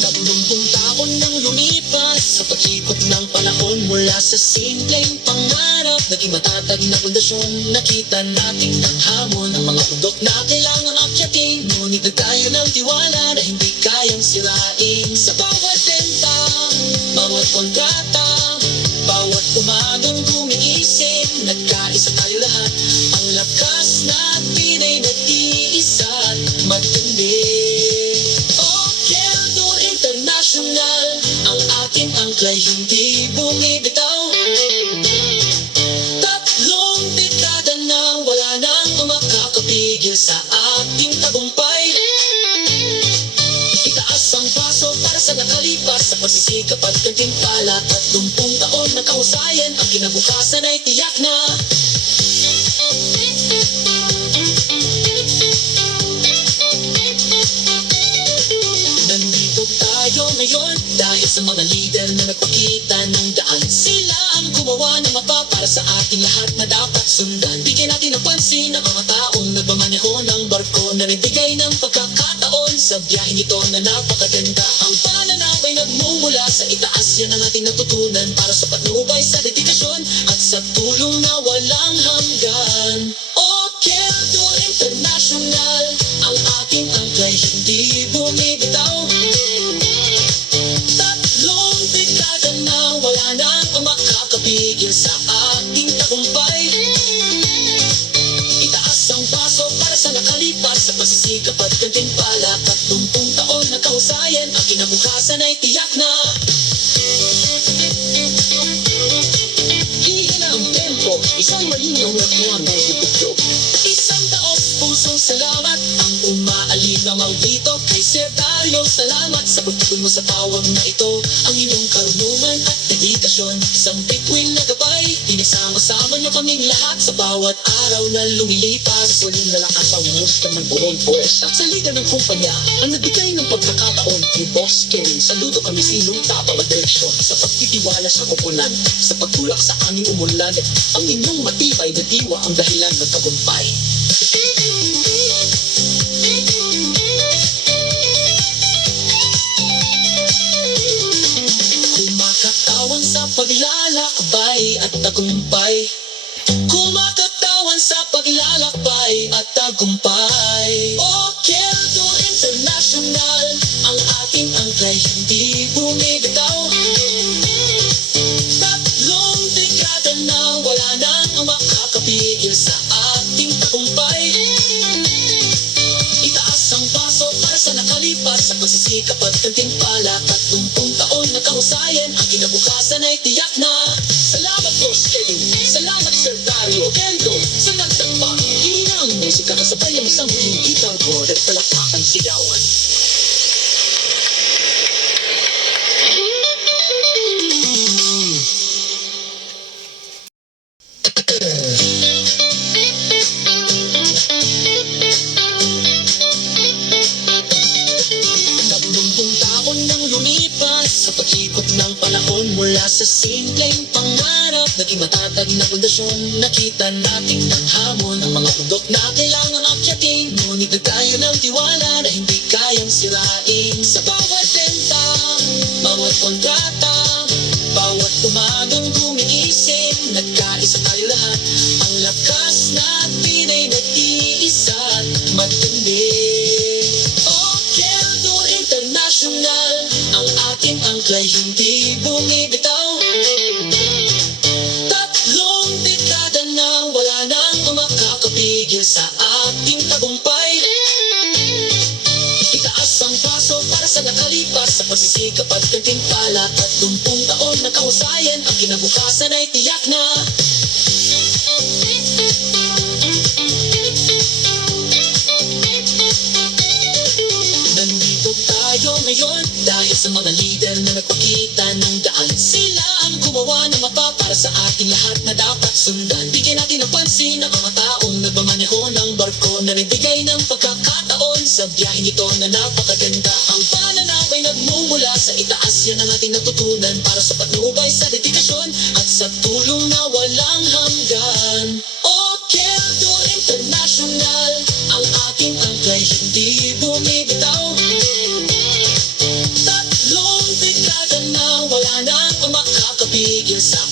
Tatlongpung taon nang lumipas sa pag-ikot ng panahon mula sa simpleng pangarap, naging matatag na pundasyon. Nakita natin ng hamon ang mga bundok na kailangang akyatin, ngunit nagtayo ng tiwala na hindi kayang sirain. Sa bawat benta, bawat kontrata, bawat umagang gumigising, nagkaisa tayo lahat. Ang lakas natin ay nag-iisa at matindi. Okeldo International, ang ating angklay hindi bumibitaw. Tatlong dekada na wala nang makakapigil sa ating tagumpay. Itaas ang paso para sa nakalipas, sa pagsisikap at gantimpala. 30 taon na kahusayan, ang kinabukasan ay tiyak na. Nandito tayo ngayon dahil sa mga leader na nagpakita ng daan. Sila ang gumawa ng mapa para sa ating lahat na dapat sundan. Bigyan natin ng pansin ang mga taong nagmamaneho ng barko na nagbigay ng pagkakataon sa biyaheng ito na napakaganda. Ang pananaw ay nagmumula sa itaas, yan ang ating natutunan para sa patnubay sa dedikasyon at sa tulong na walang hanggan. Okeldo International, ang ating angklay hindi bumibitaw. Tatlong dekada na wala nang makakapigil sa ating tagumpay. Itaas ang paso para sa nakalipas, sa pagsisikap at gantimpala. 30 taon na kahusayan, ang kinabukasan ay tiyak na. Hihina ang tempo, isang malinaw na tuwang ng butugtog. Isang daos pusong salamat ang umaalinaw dito kay Sir Dario. Salamat sa pagtugon mo sa tawag na ito. Ang inyong karunungan at dedikasyon, isang bituin na gabay. Inisama-sama niyo kaming lahat sa bawat araw na lumilipas. Walang nalakas ang musta ng buong puwersa sa liga ng kumpanya, ang nagbigay ng pagkakataon ni Boss Kenny. Saludo kami sinong tapang at direksyon sa pagtitiwala sa koponan, sa pagtulak sa aming umunlad. Ang inyong matibay na diwa ang dahilan ng tagumpay. Kumakatawan sa paglalakbay at tagumpay. Kumakatawan sa paglalakbay at tagumpay. Okeldo International, ang ating angklay hindi bumibitaw. Tatlong dekada na wala nang makakapigil sa ating tagumpay. Itaas ang paso para sa nakalipas, sa pagsisikap at gantimpala. 30 taon na kahusayan, ang kinabukasan ay tiyak na. Salamat Boss Kenny, salamat Sir Dario. Okeldo, sa nagtagpa, hihina ang musika kasabay ang isang huling guitar chord at palakpakan sigawan. Tatlongpung taon nang lumipas sa pag-ikot ng panahon mula sa simpleng pangarap, naging matatag na pundasyon. Nakita natin ng hamon ang mga bundok na kailangang akyatin, ngunit nagtayo ng tiwala na hindi kayang sirain. Sa bawat benta, bawat kontrata, bawat umagang gumigising, nagkaisa tayo lahat. Ang lakas natin ay nag-iisa at matindi. Okeldo International, ang ating angklay hindi bumibitaw. Tatlong dekada na wala nang makakapigil sa ating tagumpay. Itaas ang paso para sa nakalipas, sa pagsisikap at gantimpala. 30 taon na kahusayan, ang kinabukasan ay tiyak na. Nandito tayo ngayon dahil sa mga leader na nagpakita ng daan. Sila ang gumawa ng mapa para sa ating lahat na dapat sundan. Bigyan natin ng pansin ang mga taong nagmamaneho ng barko na nagbigay ng pagkakataon sa biyaheng ito na napakaganda. Ang pananaw ay nagmumula sa itaas, yan ang ating natutunan para sa patnubay sa dedikasyon at sa tulong na walang hanggan. tumigil sa